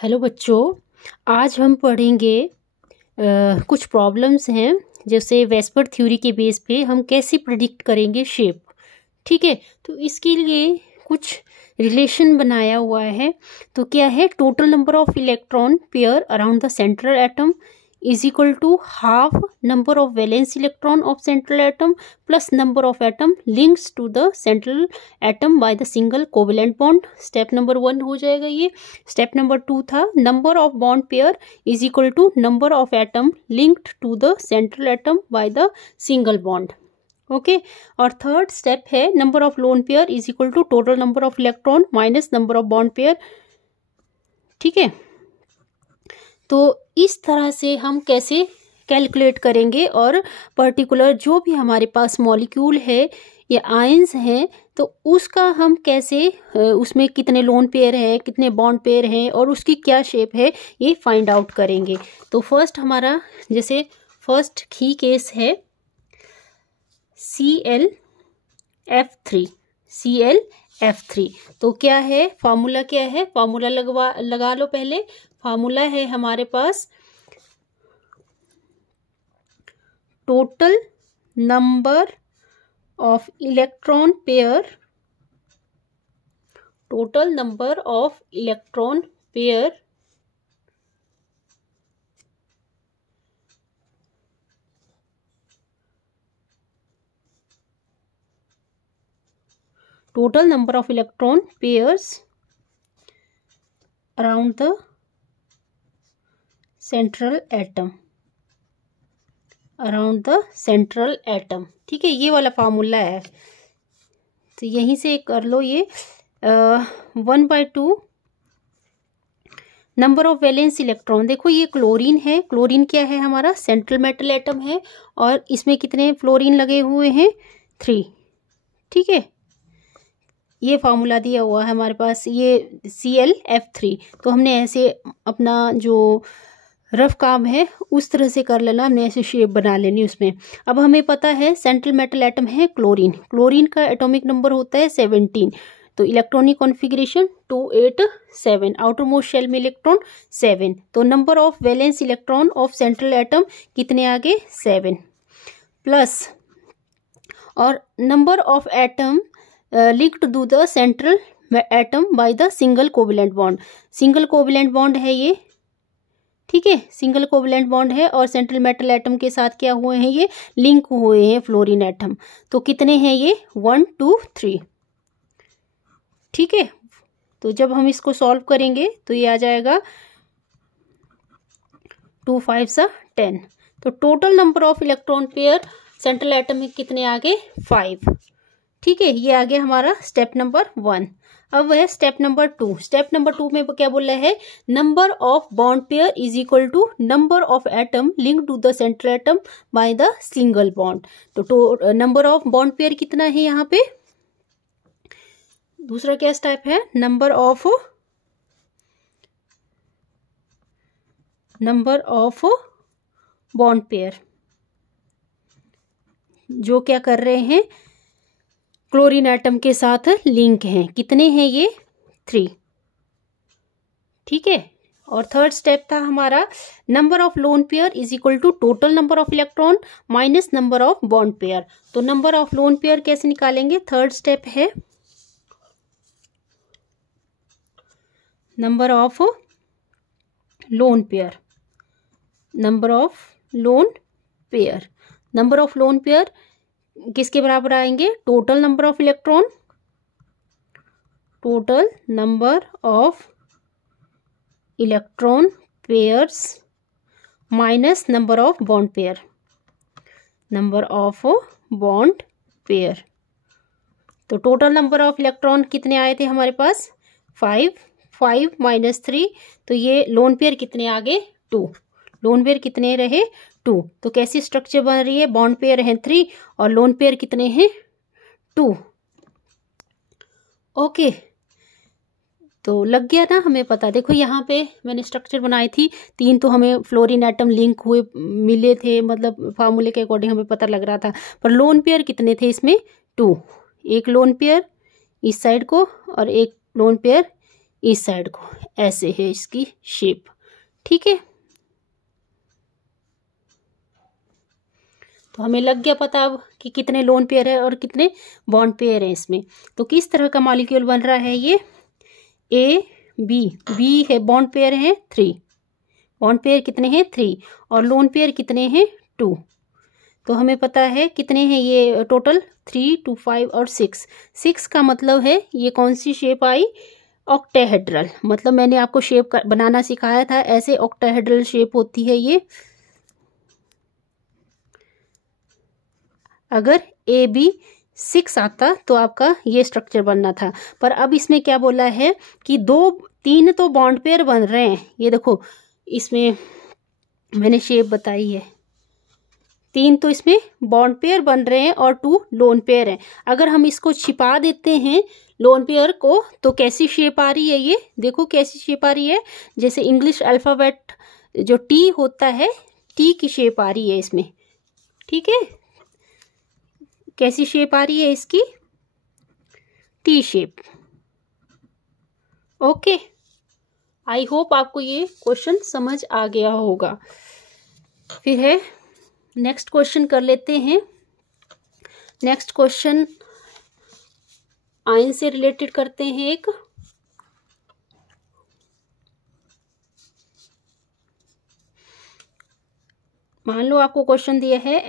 Hello बच्चों, आज हम पढ़ेंगे कुछ प्रॉब्लम्स हैं। जैसे वेस्पर थ्योरी के बेस पे हम कैसे प्रिडिक्ट करेंगे शेप। ठीक है, तो इसके लिए कुछ रिलेशन बनाया हुआ है। तो क्या है, total number of electron pair around the central atom is equal to half number of valence electron of central atom plus number of atom links to the central atom by the single covalent bond। Step number 1 हो जाएगा ये। Step number 2 था number of bond pair is equal to number of atom linked to the central atom by the single bond। Okay, और third step है number of lone pair is equal to total number of electron minus number of bond pair. ठीक है, तो इस तरह से हम कैसे कैलकुलेट करेंगे और पर्टिकुलर जो भी हमारे पास मॉलिक्यूल है या आयंस हैं तो उसका हम कैसे उसमें कितने लोन पेयर है, कितने बॉन्ड पेयर हैं और उसकी क्या शेप है, ये फाइंड आउट करेंगे। तो फर्स्ट हमारा जैसे फर्स्ट की केस है ClF3। तो क्या है फार्मूला, क्या है फार्मूला लगा लो पहले। फार्मूला है हमारे पास total number of electron pair, total number of electron pair total number of electron pairs around the central atom, around the central atom। ठीक है, ये वाला फार्मूला है, तो यहीं से कर लो ये 1/2 नंबर ऑफ वैलेंस इलेक्ट्रॉन। देखो ये क्लोरीन है, क्लोरीन क्या है हमारा सेंट्रल मेटल एटम है और इसमें कितने फ्लोरीन लगे हुए हैं 3। ठीक है, ये फार्मूला दिया हुआ है हमारे पास, ये ClF3। तो हमने ऐसे अपना जो रफ काम है उस तरह से कर लेना, हमने ऐसे शेप बना लेनी उसमें। अब हमें पता है सेंट्रल मेटल एटम है क्लोरीन, क्लोरीन का एटॉमिक नंबर होता है 17। तो electronic configuration 287, outer most shell में इलेक्ट्रॉन 7। तो number of valence electron of central atom कितने आगे 7 प्लस, और number of atom linked to the central atom by the single covalent bond। Single covalent bond है ये, ठीक है, सिंगल कोवलेंट बॉन्ड है और सेंट्रल मेटल एटम के साथ क्या हुए हैं, ये लिंक हुए हैं फ्लोरीन एटम। तो कितने हैं ये 1 2 3। ठीक है, तो जब हम इसको सॉल्व करेंगे तो ये आ जाएगा 2 5 10। तो total number of electron pair central atom में कितने आगे 5। ठीक है, ये आ गया हमारा स्टेप नंबर 1। अब है स्टेप नंबर 2। स्टेप नंबर 2 में क्या बोला है, number of bond pair is equal to number of atom link to the central atom by the single bond. तो नंबर ऑफ बॉन्ड पेयर कितना है यहाँ पे। दूसरा क्या स्टेप है, नंबर ऑफ बॉन्ड पेयर जो क्या कर रहे हैं, क्लोरीन एटम के साथ लिंक हैं। कितने हैं ये 3। ठीक है, और थर्ड स्टेप था हमारा number of lone pair is equal to total number of electron minus number of bond pair. तो नंबर ऑफ लोन पेयर कैसे निकालेंगे, थर्ड स्टेप है number of lone pair, number of lone pair. Number of lone pair किसके बराबर आएंगे, total number of electron, total number of electron pairs minus number of bond pair, number of bond pair. तो total number of electron कितने आए थे हमारे पास 5 minus 3। तो ये लोन पेयर कितने आगे 2, लोन पेयर कितने रहे 2। तो कैसी स्ट्रक्चर बन रही है, बॉन्ड पेयर हैं 3 और लोन पेयर कितने हैं 2। ओके, तो लग गया ना हमें पता। देखो यहाँ पे मैंने स्ट्रक्चर बनाई थी 3, तो हमें फ्लोरीन एटम लिंक हुए मिले थे, मतलब फार्मूले के अकॉर्डिंग हमें पता लग रहा था। पर लोन पेयर कितने थे इसमें 2, एक लोन पेयर इस साइड को और एक लोन पेयर इस साइड को, ऐसे है इसकी शेप। ठीक है, तो हमें लग गया पता अब कि कितने लोन पेयर है और कितने बॉन्ड पेयर हैं इसमें। तो किस तरह का मॉलिक्यूल बन रहा है ये, ए बी है, बॉन्ड पेयर है 3, बॉन्ड पेयर कितने हैं 3 और लोन पेयर कितने हैं 2। तो हमें पता है कितने हैं ये टोटल 3 2 5 और 6 का मतलब है ये कौन सी शेप आई, ऑक्टाहेड्रल। मतलब मैंने आपको शेप बनाना सिखाया था, ऐसे ऑक्टाहेड्रल शेप होती है ये। अगर ए बी 6 आता तो आपका ये स्ट्रक्चर बनना था, पर अब इसमें क्या बोला है कि 3 तो बॉन्ड पेयर बन रहे हैं। ये देखो इसमें मैंने शेप बताई है, 3 तो इसमें बॉन्ड पेयर बन रहे हैं और 2 लोन पेयर हैं। अगर हम इसको छिपा देते हैं लोन पेयर को तो कैसी शेप आ रही है, ये देखो कैसी शेप आ रही है, जैसे इंग्लिश अल्फ़ाबेट जो टी होता है, टी की शेप आ रही है इसमें। ठीक है, कैसी शेप आ रही है इसकी, T shape. Okay, I hope आपको ये क्वेश्चन समझ आ गया होगा। फिर है नेक्स्ट क्वेश्चन कर लेते हैं। नेक्स्ट क्वेश्चन आयन से रिलेटेड करते हैं एक। मान लो आपको क्वेश्चन दिया है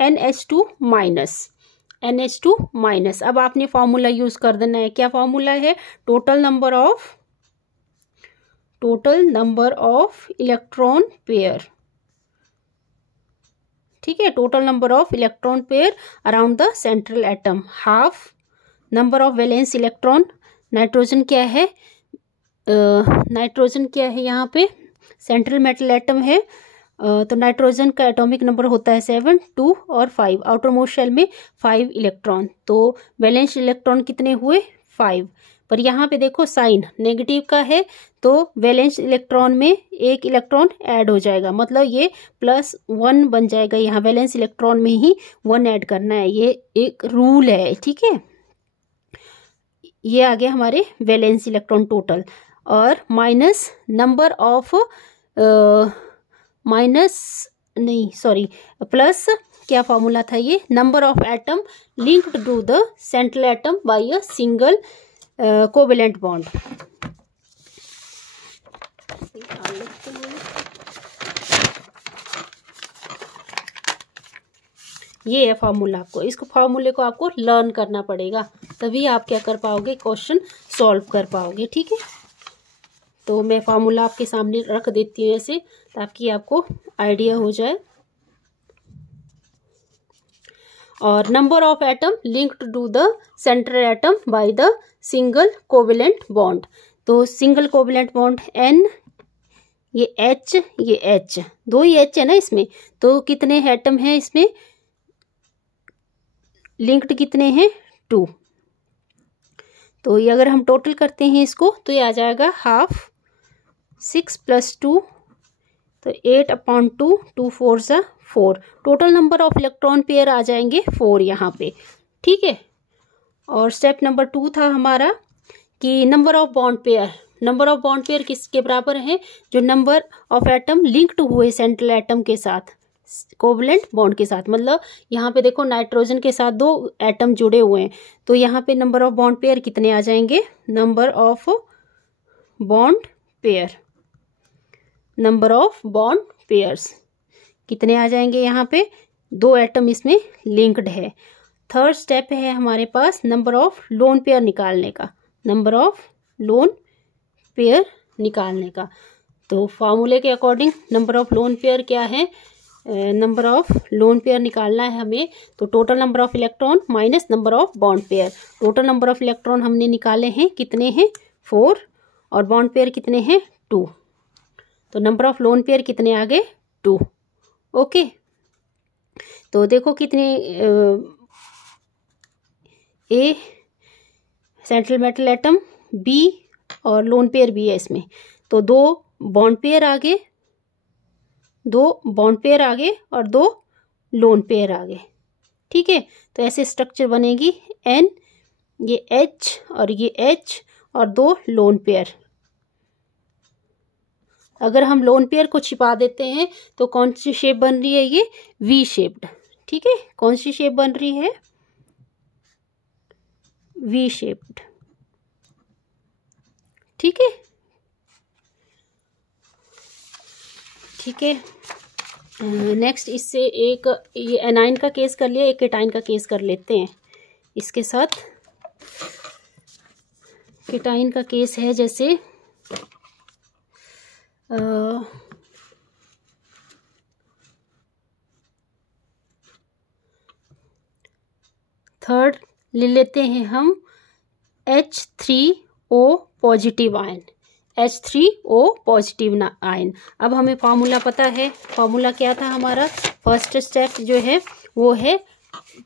NH2 माइनस। अब आपने फॉर्मूला यूज कर देना है। क्या फॉर्मूला है, total number of electron pair. ठीक है, total number of electron pair around the central atom, half number of valence electron. Nitrogen क्या है यहाँ पे, सेंट्रल मेटल एटम है, तो नाइट्रोजन का एटॉमिक नंबर होता है 7 2 और 5, आउटर मोस्ट शेल में 5 इलेक्ट्रॉन, तो वैलेंस इलेक्ट्रॉन कितने हुए 5। पर यहाँ पे देखो साइन नेगेटिव का है तो वैलेंस इलेक्ट्रॉन में एक इलेक्ट्रॉन ऐड हो जाएगा, मतलब ये +1 बन जाएगा। यहाँ वैलेंस इलेक्ट्रॉन में ही 1 ऐड करना है, ये एक रूल है। ठीक है, ये आ गया हमारे वैलेंस इलेक्ट्रॉन टोटल। और माइनस नंबर ऑफ प्लस क्या फॉर्मूला था ये, number of atom linked to the central atom by a single covalent bond. ये है फॉर्मूला, आपको इसको फॉर्मूले को आपको लर्न करना पड़ेगा, तभी आप क्या कर पाओगे, क्वेश्चन सॉल्व कर पाओगे। ठीक है, तो मैं फॉर्मूला आपके सामने रख देती हूँ ऐसे, ताकि आपको आइडिया हो जाए। और number of atom linked to the central atom by the single covalent bond. तो सिंगल कोवेलेंट बॉन्ड N, ये H, ये H, 2 ही H है ना इसमें, तो कितने एटम हैं इसमें लिंक्ड, कितने हैं 2। तो ये अगर हम टोटल करते हैं इसको तो ये आ जाएगा हाफ, 6 + 2 तो 8/2, 2 4 = 4। Total number of electron pair आ जाएंगे 4 यहाँ पे। ठीक है, और स्टेप नंबर 2 था हमारा कि नंबर ऑफ बॉन्ड पेयर किसके बराबर है, जो नंबर ऑफ एटम लिंक्ड हुए सेंट्रल एटम के साथ कोवेलेंट बॉन्ड के साथ। मतलब यहाँ पे देखो नाइट्रोजन के साथ 2 एटम जुड़े हुए हैं, तो यहाँ पे नंबर ऑफ बॉन्ड पेयर कितने आ जाएंगे, नंबर ऑफ बॉन्ड पेयर्स कितने आ जाएंगे, यहाँ पे 2 एटम इसमें लिंक्ड है। थर्ड स्टेप है हमारे पास नंबर ऑफ लोन पेयर निकालने का। तो फॉर्मूले के according number of lone pair क्या है, नंबर ऑफ लोन पेयर निकालना है हमें। तो total number of electron minus number of bond pair. Total number of electron हमने निकाले हैं, कितने हैं 4, और बॉन्ड पेयर कितने हैं 2। तो नंबर ऑफ लोन पेयर कितने आ गए 2। ओके, तो देखो कितने ए सेंट्रल मेटल एटम, बी और लोन पेयर भी है इसमें, तो 2 बॉन्ड पेयर आ गए और 2 लोन पेयर आ गए। ठीक है, तो ऐसे स्ट्रक्चर बनेगी N, ये H और ये H और 2 लोन पेयर। अगर हम लोन पेयर को छिपा देते हैं तो कौन सी शेप बन रही है, ये वी शेप्ड। ठीक है, कौन सी शेप बन रही है, वी शेप्ड। ठीक है, ठीक है। नेक्स्ट इससे एक ये एनाइन का केस कर लिया, एक केटाइन का केस कर लेते हैं इसके साथ। केटाइन का केस है जैसे थर्ड ले लेते हैं हम H3O positive ion, H3O positive ion. अब हमें फार्मूला पता है, फार्मूला क्या था हमारा, फर्स्ट स्टेप जो है वो है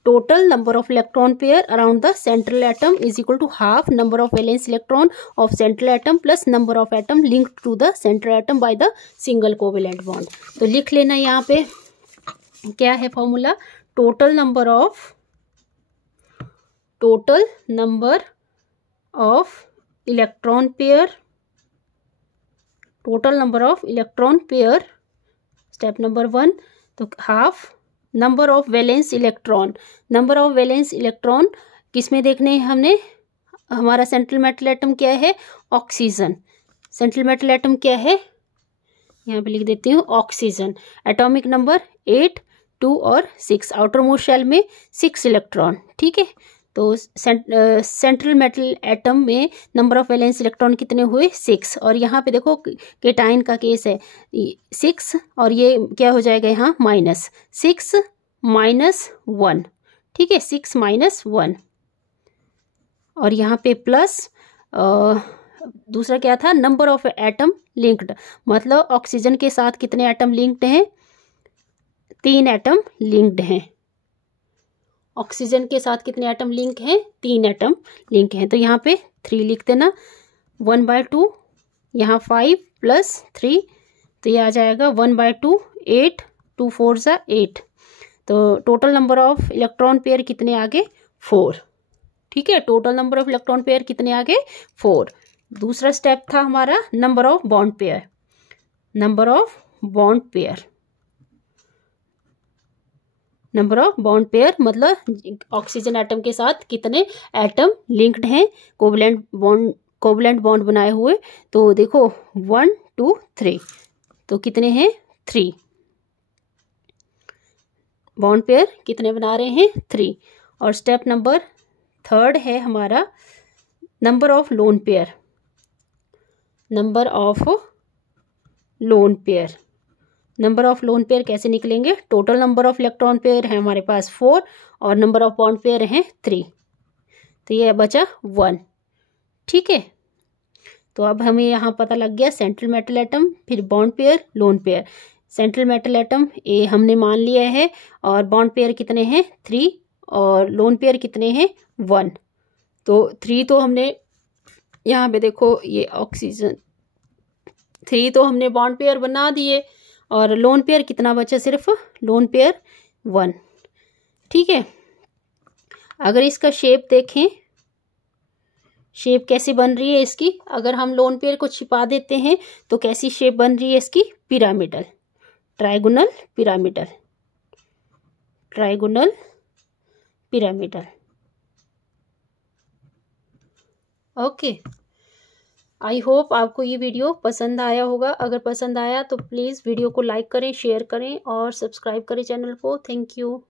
total number of electron pair around the central atom is equal to half number of valence electron of central atom plus number of atom linked to the central atom by the single covalent bond. तो लिख लेना यहाँ पे क्या है formula, total number of electron pair, total number of electron pair step number 1, तो half number of valence electron. Number of valence electron किस में देखने हैं हमने, हमारा सेंट्रल मेटल एटम क्या है, ऑक्सीजन। सेंट्रल मेटल एटम क्या है, यहाँ पे लिख देती हूँ ऑक्सीजन। एटॉमिक नंबर 8, 2 और 6, आउटर मोस्ट शेल में 6 इलेक्ट्रॉन। ठीक है, तो सेंट्रल मेटल एटम में नंबर ऑफ वैलेंस इलेक्ट्रॉन कितने हुए, 6। और यहाँ पे देखो केटाइन का केस है 6 और ये क्या हो जाएगा यहाँ -6 -1। ठीक है, 6 -1 और यहाँ पे प्लस दूसरा क्या था, नंबर ऑफ एटम लिंक्ड, मतलब ऑक्सीजन के साथ कितने एटम लिंक्ड हैं, 3 एटम लिंक्ड हैं। ऑक्सीजन के साथ कितने एटम लिंक हैं, 3 एटम लिंक हैं। तो यहाँ पे 3 लिख देना, 1/2, यहाँ 5 + 3, तो ये आ जाएगा 1/2, 8, 2 4 = 8। तो total number of electron pair कितने आगे, 4। ठीक है, total number of electron pair कितने आगे, 4। दूसरा स्टेप था हमारा number of bond pair, number of bond pair, number of bond pair मतलब ऑक्सीजन एटम के साथ कितने एटम लिंक्ड हैं, कोवलेंट बॉन्ड बनाए हुए। तो देखो 1 2 3, तो कितने हैं, 3 बॉन्ड पेयर कितने बना रहे हैं, 3। और स्टेप नंबर 3 है हमारा number of lone pair, number of lone pair. Number of lone pair कैसे निकलेंगे, total number of electron pair है हमारे पास 4 और नंबर ऑफ बॉन्ड पेयर हैं 3, तो ये बचा 1। ठीक है, तो अब हमें यहाँ पता लग गया सेंट्रल मेटल एटम, फिर bond pair, lone pair. Central metal atom A हमने मान लिया है और बॉन्ड पेयर कितने हैं, 3 और लोन पेयर कितने हैं, 1। तो 3 तो हमने यहाँ पे देखो ये ऑक्सीजन 3 तो हमने बॉन्ड पेयर बना दिए और लोन पेयर कितना बचा, सिर्फ लोन पेयर 1। ठीक है, अगर इसका शेप देखें, शेप कैसी बन रही है इसकी, अगर हम लोन पेयर को छिपा देते हैं तो कैसी शेप बन रही है इसकी, pyramidal, trigonal pyramidal, trigonal pyramidal. Okay, I hope आपको ये वीडियो पसंद आया होगा। अगर पसंद आया तो प्लीज़ वीडियो को लाइक करें, शेयर करें और सब्सक्राइब करें चैनल को। Thank you.